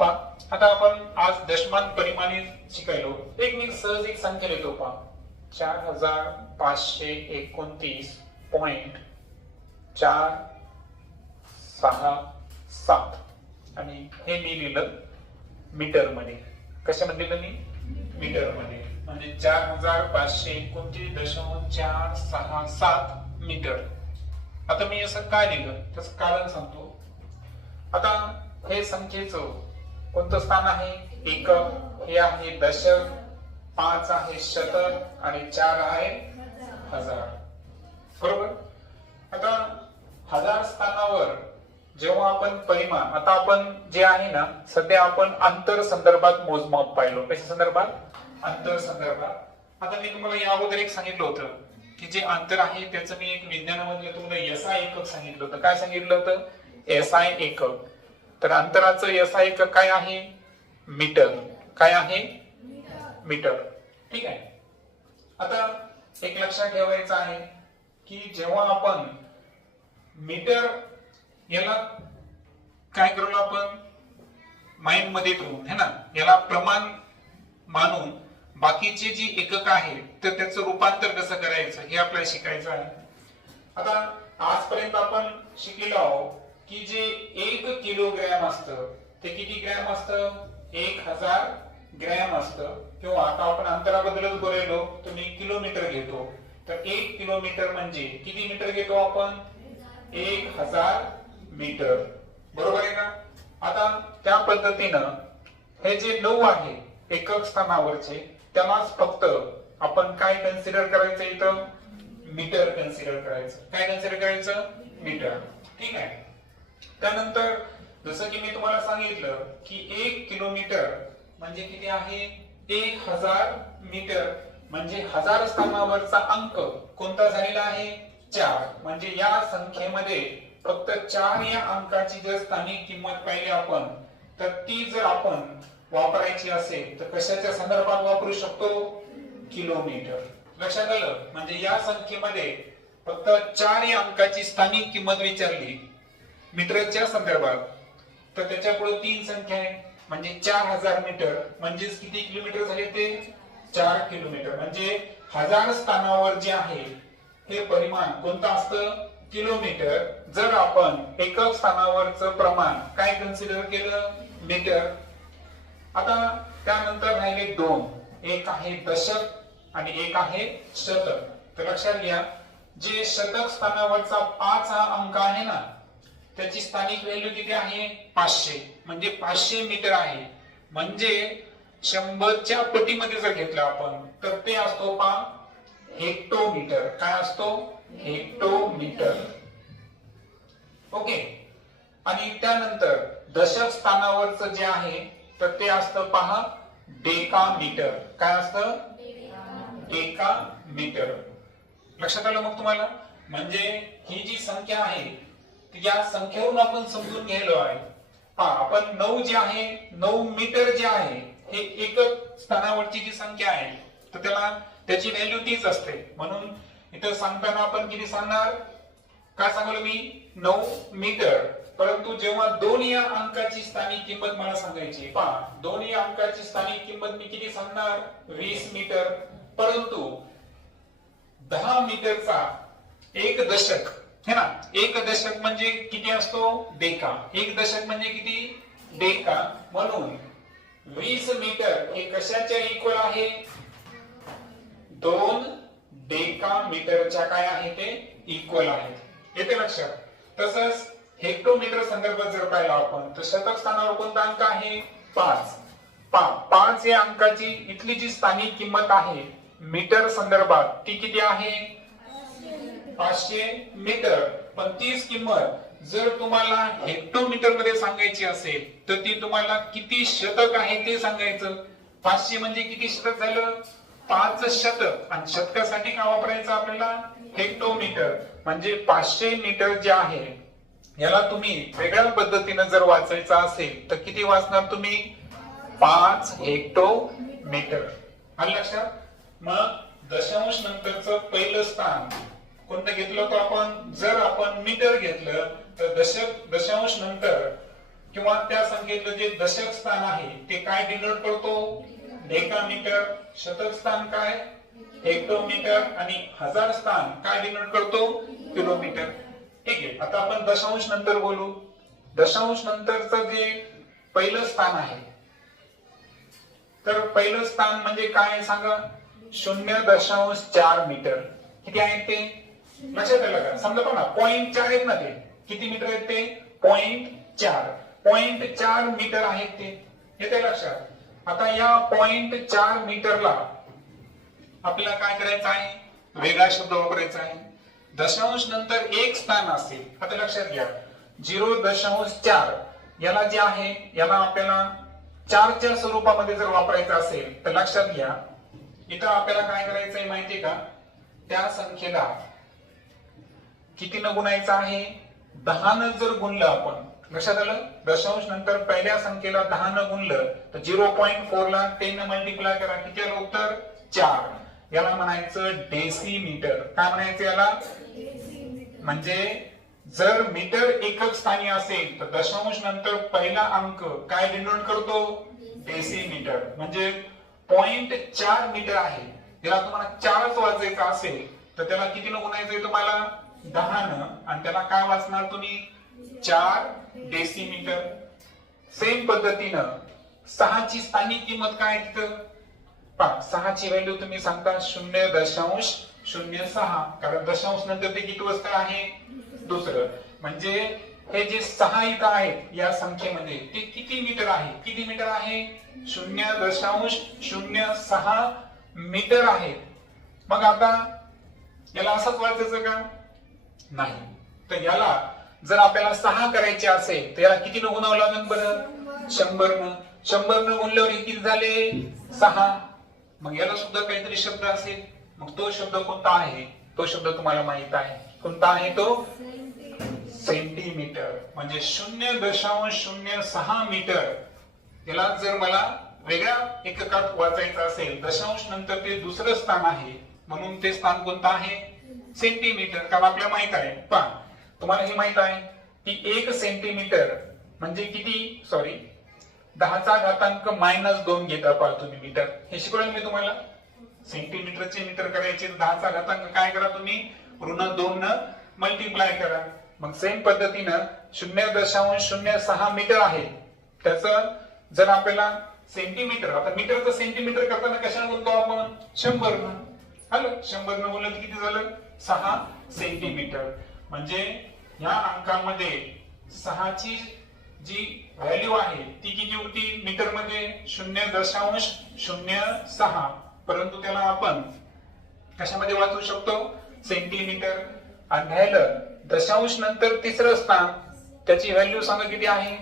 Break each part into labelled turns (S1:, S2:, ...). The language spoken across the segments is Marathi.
S1: पहा आता आपण आज दशमान परिमाणे शिकायलो. एक मी सहज एक संख्या लिहितो पहा. चार हजार पाचशे एकोणतीस पॉइंट चार सहा सात. आणि हे मी लिहिलं मीटरमध्ये कशामध्ये लिहिलं मी? मीटरमध्ये म्हणजे चार हजार पाचशे एकोणतीस दशांश चार सहा सात मीटर. आता मी असं काय लिहिलं? त्याचं कारण सांगतो. आता हे संख्येचं कोणतं स्थान आहे. एकक हे आहे दशक पाच आहे शतक आणि चार आहे हजार. बरोबर? आता हजार स्थानावर जेव्हा आपण परिमाण आता आपण जे आहे ना सध्या आपण अंतर संदर्भात मोजमाप पाहिलो. कशा संदर्भात? अंतर संदर्भात. आता मी तुम्हाला या अगोदर एक सांगितलं होतं की जे अंतर आहे त्याचं मी एक विज्ञानामधलं तुम्हाला एस आय एकक सांगितलं होतं. काय सांगितलं होतं? एस आय एकक. तर अंतराचं यसा एक काय आहे? मीटर. काय आहे? मीटर. ठीक आहे. आता एक लक्षात ठेवायचं आहे की जेव्हा आपण मीटर याला काय करू आपण? माइंडमध्ये ठेवून है ना? याला प्रमाण मानून बाकीचे जी एकक आहे तर त्याचं रूपांतर कसं करायचं हे आपल्याला शिकायचं आहे. आता आजपर्यंत आपण शिकलेलो आहोत की जे एक किलोग्रॅम असतं ते किती ग्रॅम असतं? एक हजार ग्रॅम असतं. किंवा आता आपण अंतराबद्दलच बोलायलो तुम्ही किलोमीटर घेतो. तर एक किलोमीटर म्हणजे किती मीटर घेतो आपण? एक हजार मीटर. बरोबर आहे ना आता त्या पद्धतीनं हे जे नऊ आहे एकक स्थानावरचे त्यालाच फक्त आपण काय कन्सिडर करायचं इथं? मीटर कन्सिडर करायचं. काय कन्सिडर करायचं? मीटर. ठीक आहे? त्यानंतर जसं की मी तुम्हाला सांगितलं की एक किलोमीटर म्हणजे किती आहे? एक हजार मीटर. म्हणजे हजार स्थानावरचा अंक कोणता झालेला आहे? चार. म्हणजे या संख्येमध्ये फक्त चार या अंकाची जर स्थानिक किंमत पाहिली आपण तर ती जर आपण वापरायची असेल तर कशाच्या संदर्भात वापरू शकतो? किलोमीटर. लक्षात आलं? म्हणजे या संख्येमध्ये फक्त चार या अंकाची स्थानिक किंमत विचारली. मीटरच्या संदर्भात तर त्याच्या पुढे तीन संख्या आहे. म्हणजे चार हजार मीटर. म्हणजेच किती किलोमीटर झाले ते? चार किलोमीटर. म्हणजे हजार स्थानावर जे आहे हे परिमाण कोणतं असतं? किलोमीटर. जर आपण एकक स्थानावरचं प्रमाण काय कन्सिडर केलं? मीटर. आता त्यानंतर राहिले दोन. एक आहे दशक आणि एक आहे शतक. तर लक्षात घ्या जे शतक स्थानावरचा पाच हा अंक आहे ना त्याची स्थानिक व्हॅल्यू किती आहे? पाचशे. म्हणजे पाचशे मीटर आहे. म्हणजे शंभरच्या पटीमध्ये जर घेतलं आपण तर ते असतो पा हेक्टोमीटर काय असतो? हेक्टोमीटर ओके आणि त्यानंतर दशक स्थानावरच जे आहे तर ते असतं पहा डेकामीटर. काय असतं? डेकामीटर. लक्षात आलं मग तुम्हाला? म्हणजे ही जी संख्या आहे या संख्येवरून आपण समजून घ्यायलो आहे. हा आपण नऊ जे आहे नऊ मीटर जे आहे हे एकच स्थानावरची जी संख्या आहे तर त्याला त्याची व्हॅल्यू तीच असते. म्हणून इथं सांगताना आपण किती सांगणार? काय सांगलो मी? नऊ मीटर. परंतु जेव्हा दोन या अंकाची स्थानिक किंमत मला सांगायची पहा दोन या अंकाची स्थानिक किंमत मी किती सांगणार? वीस मीटर. परंतु दहा मीटरचा एक दशक हे ना एक दशक म्हणजे किती असतो? डेका. एक दशक म्हणजे किती? डेका. म्हणून वीस मीटर हे कशाच्या इक्वल आहे? दोन डेका मीटरच्या काय आहे ते? इक्वल आहेत येते लक्षात? तसंच हेक्टोमीटर संदर्भात जर पाहिला आपण तर शतक स्थानावर कोणता अंक आहे? पाच. पा पाच या अंकाची इथली जी स्थानिक किंमत आहे मीटर संदर्भात ती किती आहे? पाचशे मीटर पण तीच किंमत जर तुम्हाला हेक्टोमीटरमध्ये सांगायची असेल तर ती तुम्हाला किती शतक आहे ते सांगायचं. पाचशे म्हणजे किती शतक झालं? पाच शतक. आणि शतकासाठी काय वापरायचं आपल्याला? हेक्टोमीटर म्हणजे पाचशे मीटर जे आहे याला तुम्ही वेगळ्या पद्धतीने जर वाचायचं असेल तर किती वाचणार तुम्ही? पाच हेक्टोमीटर आलं लक्षात? मग दशांश नंतरचं पहिलं स्थान. कोणतं घेतलं तर आपण? जर आपण मीटर घेतलं तर दशक दशांश नंतर किंवा त्या संख्येतलं जे दशक स्थान आहे ते काय डिनोट करतो? डेकामीटर शतक स्थान काय? हेक्टोमीटर आणि हजार स्थान काय डिनोट करतो? किलोमीटर. ठीक आहे. आता आपण दशांश नंतर बोलू. दशांश नंतरचं जे पहिलं स्थान आहे तर पहिलं स्थान म्हणजे काय? सांगा. शून्य दशांश चार मीटर. किती आहे ते? लक्षात आलं का? समजा पण पॉईंट चार आहेत ना ते. किती मीटर आहेत ते? पॉईंट चार. पॉईंट चार मीटर आहेत ते. येते लक्षात? आता या पॉइंट चार मीटरला आपल्याला काय करायचं आहे? वेगळा शब्द वापरायचा आहे. दशांश नंतर एक स्थान असेल आता लक्षात घ्या. झिरो दशांश चार. याला जे आहे याला आपल्याला चारच्या स्वरूपामध्ये जर वापरायचं असेल तर लक्षात घ्या. इथं आपल्याला काय करायचंय माहितीये का? त्या संख्येला कितीनं गुणायचं आहे? दहानं जर गुणलं आपण लक्षात आलं? दशांश नंतर पहिल्या संख्येला दहानं गुणलं तर झिरो पॉईंट फोर ला टेन मल्टिप्लाय करा. किती आलं उत्तर? चार. याला म्हणायचं डेसिमीटर काय म्हणायचं याला? म्हणजे जर मीटर एकच स्थानी असेल तर दशांश नंतर पहिला अंक काय डिनोट करतो? डेसिमीटर म्हणजे पॉइंट चार मीटर आहे. त्याला तुम्हाला चारच वाजायचा असेल तर त्याला किती न गुणायचंय तुम्हाला? दहानं आणि त्याला काय वाचणार तुम्ही? चार डेसिमीटर सेम पद्धतीनं सहाची स्थानिक किंमत काय तिथं? पहा सहाची व्हॅल्यू तुम्ही सांगता शून्य दशांश शून्य सहा. कारण दशांश नंतर ते किती वस्तू आहे? दुसरं. म्हणजे हे जे सहा इथं आहेत या संख्येमध्ये ते किती मीटर आहे? किती मीटर आहे? शून्य दशांश शून्य सहा मीटर आहे. मग आता याला असंच वाचायचं का? नाही. तर याला जर आपल्याला सहा करायचे असेल तर याला किती न गुणावं लागेल बरं? शंभर न. शंभर न गुणल्यावर किती झाले? सहा. मग याला सुद्धा काहीतरी शब्द असेल. मग तो शब्द कोणता आहे? तो शब्द तुम्हाला माहीत आहे. कोणता आहे तो? सेंटीमीटर. म्हणजे शून्य दशांश शून्य सहा मीटर. याला जर मला वेगळ्या एककात वाचायचं असेल दशांश नंतर ते दुसरं स्थान आहे. म्हणून ते स्थान कोणतं आहे? सेंटीमीटर कारण आपल्याला माहीत आहे? पहा तुम्हाला हे माहीत आहे की एक सेंटीमीटर म्हणजे किती? सॉरी दहाचा घातांक मायनस दोन घेता पहा तुम्ही मीटर. हे शिकवलं मी तुम्हाला? सेंटीमीटरचे मीटर करायचे दहाचा घातांक काय करा तुम्ही? ऋण दोन न मल्टिप्लाय करा. मग सेम पद्धतीनं शून्य दशांश शून्य सहा मीटर आहे. त्याच जर आपल्याला सेंटीमीटर आता मीटरचं सेंटीमीटर करताना कशाने बोलतो आपण? शंभर आलं शंभर न बोलत किती झालं? सहा सेंटीमीटर म्हणजे या अंकामध्ये सहाची जी व्हॅल्यू आहे ती किती होती? मीटरमध्ये शून्य दशांश शून्य सहा. परंतु त्याला आपण कशामध्ये वाचू शकतो? सेंटीमीटर आणि राहिलं दशांश नंतर तिसरं स्थान. त्याची व्हॅल्यू सांगा किती आहे?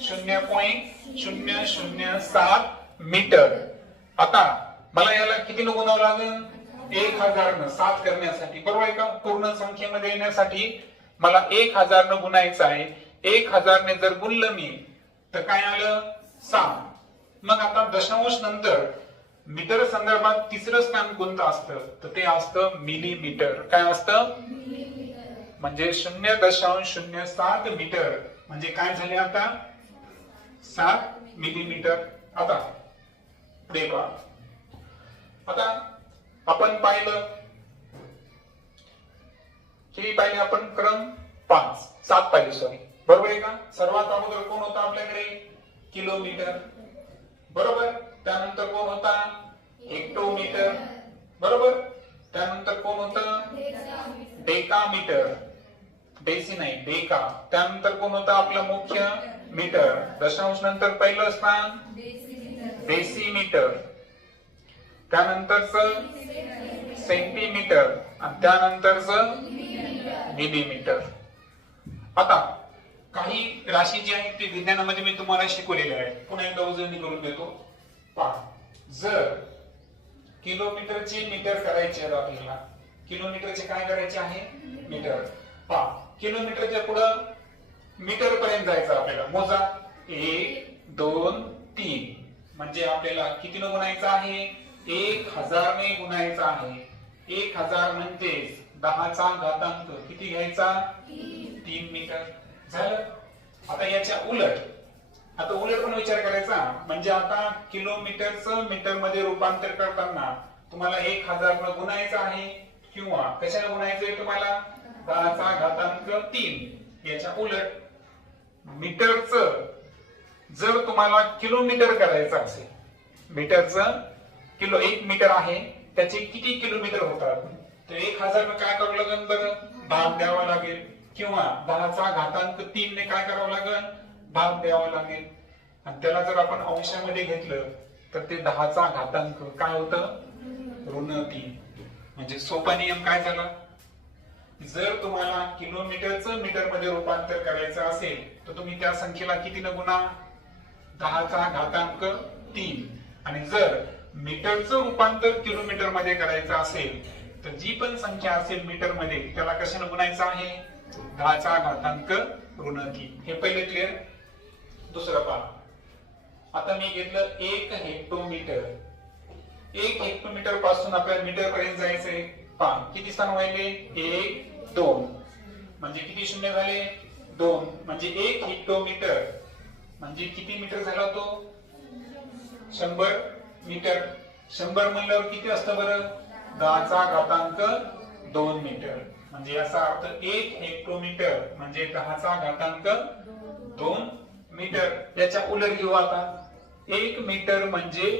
S1: शून्य पॉईंट शून्य शून्य सात मीटर. आता मला याला किती गुणावं लागेल? एक हजार न सात करण्यासाठी. बरोबर आहे का पूर्ण संख्येमध्ये येण्यासाठी मला एक हजार न गुणायचं आहे. एक हजारने जर गुणलं मी तर काय आलं? सहा मग आता दशांश नंतर मीटर संदर्भात तिसरं स्थान कोणतं असतं? तर ते असतं मिलीमीटर. काय असतं? म्हणजे शून्य दशांश शून्य सात मीटर. म्हणजे काय झाले आता? सात मिलीमीटर. आता पुढे आता आपण पाहिलं किती पाहिले आपण क्रम पाच सात पाहिले सॉरी बरोबर आहे का? सर्वात अगोदर कोण होता आपल्याकडे? किलोमीटर. बरोबर? त्यानंतर कोण होता? हेक्टोमीटर. बरोबर? त्यानंतर कोण होता? डेकामीटर. डेसी नाही डेका. त्यानंतर कोण होता आपलं मुख्य? मीटर. दशांश नंतर पहिलं स्थान? डेसिमीटर. त्यानंतरच सेंटीमीटर आणि त्यानंतरच मिलीमीटर आता काही राशी जी आहेत ती विज्ञानामध्ये मी तुम्हाला शिकवलेल्या आहेत. पुन्हा एकदा उजळणी करून देतो. पहा जर किलोमीटरचे मीटर करायचे आहेत आपल्याला किलोमीटरचे काय करायचे आहे? मीटर. पहा किलोमीटरच्या पुढं मीटर पर्यंत जायचं आपल्याला. मोजा. एक दोन तीन. म्हणजे आपल्याला किती न म्हणायचं आहे? एक हजारने गुणायचा आहे. एक हजार म्हणजेच दहाचा घातांक किती घ्यायचा? तीन मीटर. झालं? आता याच्या उलट. आता उलट पण विचार करायचा. म्हणजे आता किलोमीटरचं मीटरमध्ये रूपांतर करताना तुम्हाला एक हजार न गुणायचं आहे किंवा कशाला गुणायचंय तुम्हाला? दहाचा घातांक तीन. याच्या उलट. मीटरचं जर तुम्हाला किलोमीटर करायचं असेल मीटरचं किलो एक मीटर आहे. त्याचे किती किलोमीटर होतात? तर एक हजार काय करावं लागेल बरं? भाग द्यावा लागेल. किंवा दहाचा घातांक तीन ने काय करावं लागेल भाग द्यावा लागेल. आणि त्याला जर आपण अंशामध्ये घेतलं तर ते दहाचा घातांक काय होतं? ऋण तीन. म्हणजे सोपा नियम काय झाला? जर तुम्हाला किलोमीटरचं मीटरमध्ये रूपांतर करायचं असेल तर तुम्ही त्या संख्येला किती न गुणा? दहाचा घातांक तीन. आणि जर मीटरचं रूपांतर किलोमीटरमध्ये करायचं असेल तर जी पण संख्या असेल मीटरमध्ये त्याला कशाने गुणायचं आहे? दहाचा घातांक ऋण तीन हे पहिले क्लिअर दुसरं पहा. आता मी घेतलं एक हेक्टोमीटर. एक हेक्टोमीटरपासून आपल्याला मीटर पर्यंत जायचंय. पहा किती स्थान व्हायले? एक दोन. म्हणजे किती शून्य झाले? दोन. म्हणजे एक हेक्टोमीटर. म्हणजे किती मीटर झाला तो? शंभर. मीटर. शंभर म्हणल्यावर किती असतं बरं? दहाचा घातांक दोन मीटर. म्हणजे याचा अर्थ एक हेक्टोमीटर म्हणजे दहाचा घातांक दोन मीटर. याच्या उलट घेऊ आता. एक मीटर म्हणजे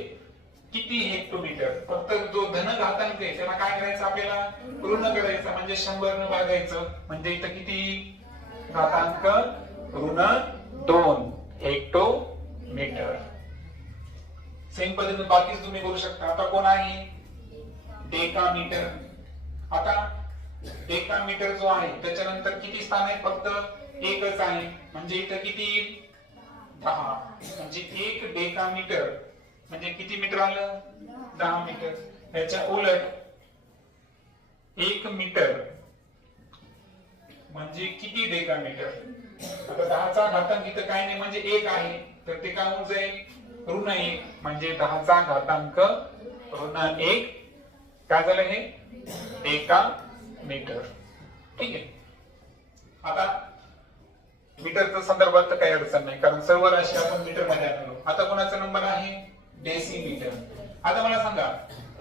S1: किती हेक्टोमीटर फक्त जो धन घातांक आहे त्याला काय करायचं आपल्याला? ऋण करायचं. म्हणजे शंभर न भागायचं. म्हणजे इथं किती? घातांक ऋण दोन हेक्टोमीटर सेम पद्धतीने बाकीच तुम्ही करू शकता. आता कोण आहे डेका मीटर आता डेका मीटर जो आहे त्याच्यानंतर किती स्थान आहे फक्त एकच आहे. म्हणजे इथं किती? दहा. म्हणजे एक डेका मीटर म्हणजे किती मीटर आलं? दहा मीटर. त्याच्या उलट एक मीटर. म्हणजे किती डेका मीटर आता दहाचा घातांक इथं काय नाही. म्हणजे एक आहे. तर ते काय होऊन जाईल? ऋण एक म्हणजे दहाचा घातांक ऋण एक. काय झालं हे? एका मीटर. ठीक आहे. आता मीटरच्या संदर्भात तर काही अडचण नाही कारण सर्व राशी आपण मीटरमध्ये आणलो. आता कोणाचा नंबर आहे? डेसिमीटर आता मला सांगा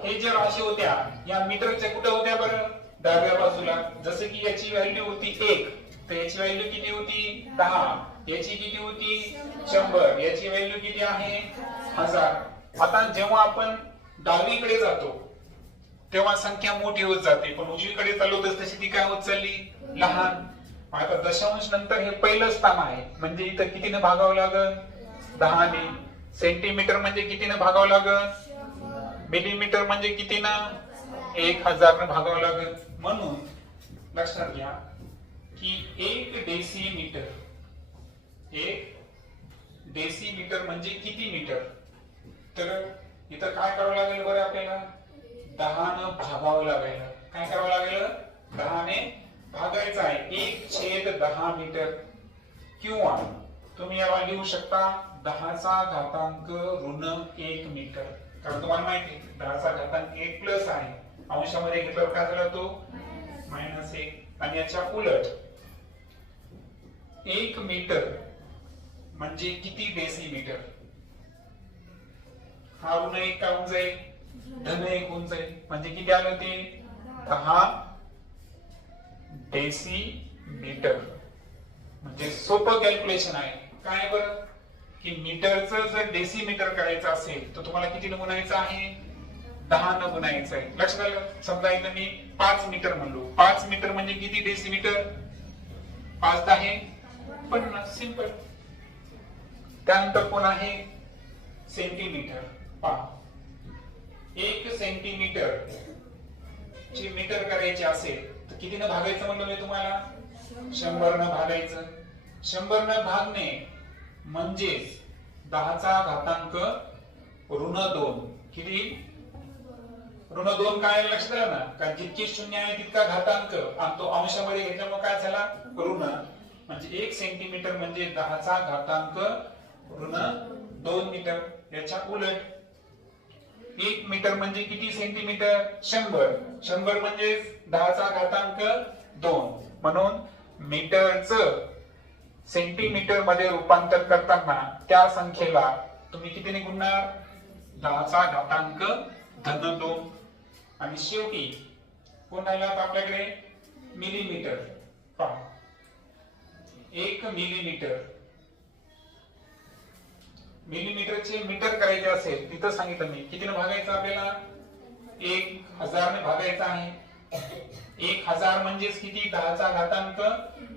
S1: हे ज्या राशी होत्या या मीटरच्या कुठे होत्या बरं? डाव्या बाजूला. जसं की याची व्हॅल्यू होती एक तर याची व्हॅल्यू किती होती? दहा. याची किती होती? शंभर. याची व्हॅल्यू किती आहे? हजार. आता जेव्हा आपण डावीकडे जातो तेव्हा संख्या मोठी होत जाते. पण उजवीकडे चालू तर तशी ती काय होत चालली? लहान. आता दशांश नंतर हे पहिलं स्थान आहे. म्हणजे इथं कितीने भागावं लागल दहाने सेंटीमीटर म्हणजे कितीने भागावं लागल मिलीमीटर म्हणजे कितीनं? एक हजार भागावं लागल म्हणून लक्षात घ्या की एक डेसिमीटर एक डेसिमीटर म्हणजे किती मीटर तर इथं काय करावं लागेल बरं आपल्याला? दहानं भागावं लागेल. काय करावं लागेल? दहाने भागायचं आहे. एक छेद दहा मीटर किंवा तुम्ही याला लिहू शकता दहाचा घातांक ऋण एक मीटर कारण तुम्हाला माहिती दहाचा घातांक एक प्लस आहे. अंशामध्ये घेतल्यावर काय झाला तो? मायनस एक. आणि याच्या उलट एक मीटर म्हणजे किती डेसिमीटर हा ऋण एक काय होऊन जाईल धन एक होऊन जाईल म्हणजे किती आलं ते? दहा डेसिमीटर म्हणजे सोपं कॅल्क्युलेशन आहे. काय बरं? की मीटरचं जर डेसिमीटर करायचं असेल तर तुम्हाला किती गुणायचं आहे? दहा न गुणायचं आहे. लक्षात आलं? समजा इथं मी पाच मीटर म्हणलो. पाच मीटर म्हणजे किती डेसिमीटर पाच दहा पन्नास. सिंपल त्यानंतर कोण आहे? सेंटीमीटर. पहा. एक सेंटीमीटर ची मीटर करायची असेल तर कितीनं भागायचं म्हणलं मी तुम्हाला? शंभर न भागायचं. शंभर न भागणे म्हणजेच दहाचा घातांक ऋण दोन. किती? ऋण दोन काय लक्षात आलं ना? कारण जितकी शून्य आहे तितका घातांक. आणि तो अंशामध्ये घेतल्यामुळे काय झाला? ऋण. म्हणजे एक सेंटीमीटर म्हणजे दहाचा घातांक ऋण दोन मीटर याच्या उलट. एक मीटर म्हणजे किती सेंटीमीटर शंभर. शंभर म्हणजे दहाचा घातांक दोन. म्हणून मीटरच सेंटीमीटरमध्ये रूपांतर करताना त्या संख्येला तुम्ही कितीने गुणणार दहाचा घातांक धन दोन. आणि शेवटी कोण राहिला आपल्याकडे मिलीमीटर पहा. एक मिलीमीटर मिलीमीटरचे मीटर करायचे असेल तिथं सांगितलं मी. कितीने भागायचं आपल्याला? एक हजारने भागायचा आहे. एक हजार म्हणजेच किती? दहाचा घातांक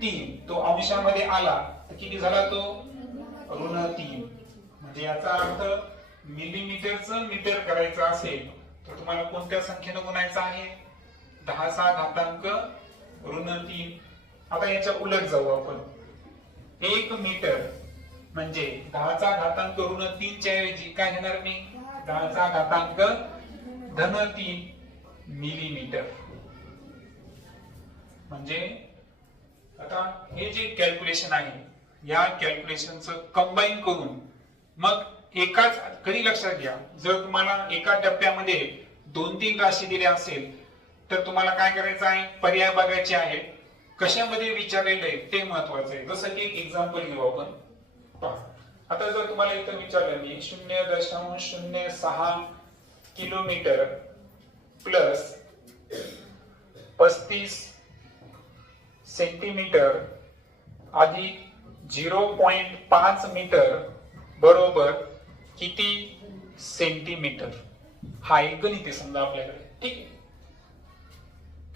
S1: तीन. तो अंशामध्ये आला तर किती झाला तो? ऋण तीन. म्हणजे याचा अर्थ मिलीमीटरचं मीटर करायचं असेल तर तुम्हाला कोणत्या संख्येनं गुणायचं आहे? दहाचा घातांक ऋण तीन. आता याच्या उलट जाऊ आपण. एक मीटर म्हणजे दहाचा घातांक ऋण तीनच्या ऐवजी काय घेणार मी? दहाचा घातांक धन तीन मिलीमीटर म्हणजे आता हे जे कॅल्क्युलेशन आहे या कॅल्क्युलेशनचं कंबाईन करून मग एकाच कधी लक्षात घ्या जर तुम्हाला एका टप्प्यामध्ये दोन तीन राशी दिल्या असेल तर तुम्हाला काय करायचं आहे? पर्याय बघायचे आहे कशामध्ये विचारलेलं आहे ते महत्वाचं आहे. जसं की एक एक्झाम्पल घेऊ आपण. आता जर तुम्हाला इथं विचारलं मी शून्य दशांश शून्य सहा किलोमीटर प्लस पस्तीस सेंटीमीटर अधिक झिरो पॉइंट पाच मीटर बरोबर किती सेंटीमीटर? हा एक गणित आहे समजा आपल्याकडे. ठीक आहे.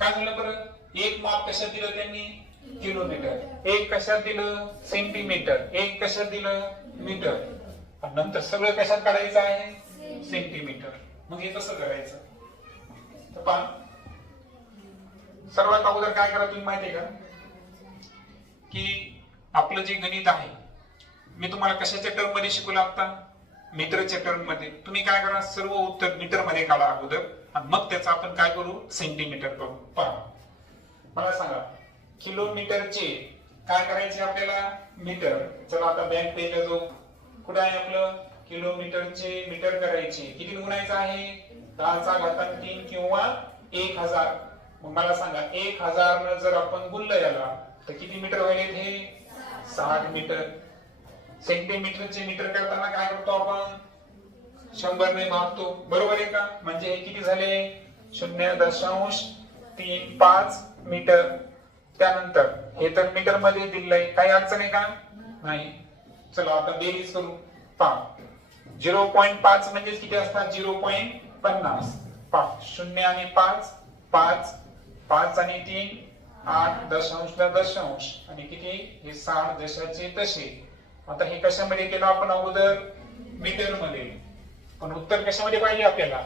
S1: काय झालं बरं एक माप कशात दिलं त्यांनी? किलोमीटर. एक कशात दिलं? सेंटीमीटर. एक कशात दिलं? मीटर नंतर सगळं कशात काढायचं आहे? सेंटीमीटर मग हे कसं करायचं? तर पहा. सर्वात अगोदर काय करा तुम्ही माहितीये का? की आपलं जे गणित आहे मी तुम्हाला कशाच्या टर्ममध्ये शिकवलं आता? मीटरच्या टर्ममध्ये. तुम्ही काय करा? सर्व उत्तर मीटरमध्ये काढा अगोदर. आणि मग त्याचं आपण काय करू? सेंटीमीटर करू. पहा. मला सांगा. किलोमीटरचे काय करायचे आपल्याला? मीटर. चला आता बँक पेजला जाऊ. कुठे आहे आपलं? किलोमीटरचे मीटर करायचे. किती गुणायचं आहे? दहाचा घातांक तीन किंवा एक हजार. मग मला सांगा एक हजार जर आपण गुणलं याला तर किती मीटर व्हायलेत हे साठ मीटर. सेंटीमीटरचे मीटर करताना काय करतो आपण? शंभर ने मापतो. बरोबर आहे का? म्हणजे हे किती झाले? शून्य दशांश तीन पाच मीटर. त्यानंतर हे तर मीटरमध्ये दिलंय. काही अडचण आहे का? नाही. चला आता बेरीज करू. पहा झिरो पॉईंट पाच म्हणजे किती असतात झिरो पॉईंट पन्नास. पहा शून्य आणि पाच. पाच. पाच आणि तीन. आठ दशांशला दशांश. आणि किती? हे साठ दशाचे तसे. आता हे कशामध्ये केलं आपण अगोदर? मीटरमध्ये पण उत्तर कशामध्ये पाहिजे आपल्याला?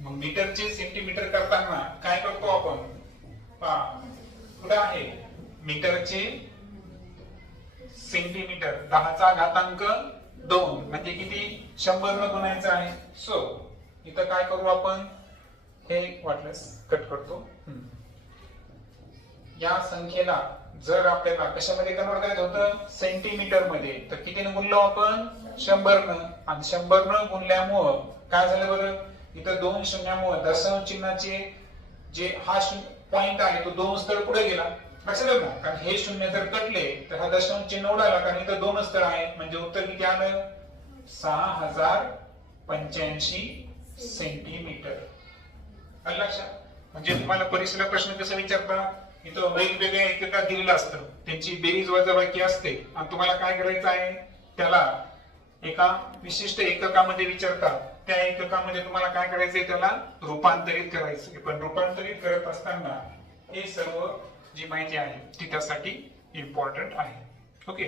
S1: मग मीटरचे सेंटीमीटर करताना काय करतो आपण? कुठं आहे. मीटरचे सेंटीमीटर दहाचा घातांक दोन. म्हणजे किती? शंभर न गुणायचं आहे. सो इथं काय करू आपण? हे वाटल्यास कट करतो. या संख्येला जर आपल्याला कशामध्ये कन्वर्ट करायचं होतं? सेंटीमीटरमध्ये तर कितीने गुणलो आपण? शंभर न आणि शंभर न गुणल्यामुळं काय झालं बरं? इथं दोन शून्यामुळं दशांश चिन्हाचे जे हा पॉइंट आहे तो दोन स्थळ पुढे गेला. लक्षात आलं ना कारण हे शून्य जर कटले तर हा दशांश चिन्ह उडाला कारण इथं दोन स्थळ आहे. म्हणजे उत्तर किती आलं? सहा हजार पंच्याऐंशी सेंटीमीटर लक्षात? म्हणजे तुम्हाला परीक्षेला प्रश्न कसा विचारता? इथं वेगवेगळ्या एकता दिलेलं असतं. त्यांची बेरीज वजाबाकी असते. आणि तुम्हाला काय करायचं आहे? त्याला एका विशिष्ट एककामध्ये विचारतात त्या एककामध्ये तुम्हाला काय करायचंय? त्याला रूपांतरित करायचंय. पण रूपांतरित करत असताना हे सर्व जी माहिती आहे ती त्यासाठी इम्पॉर्टंट आहे. ओके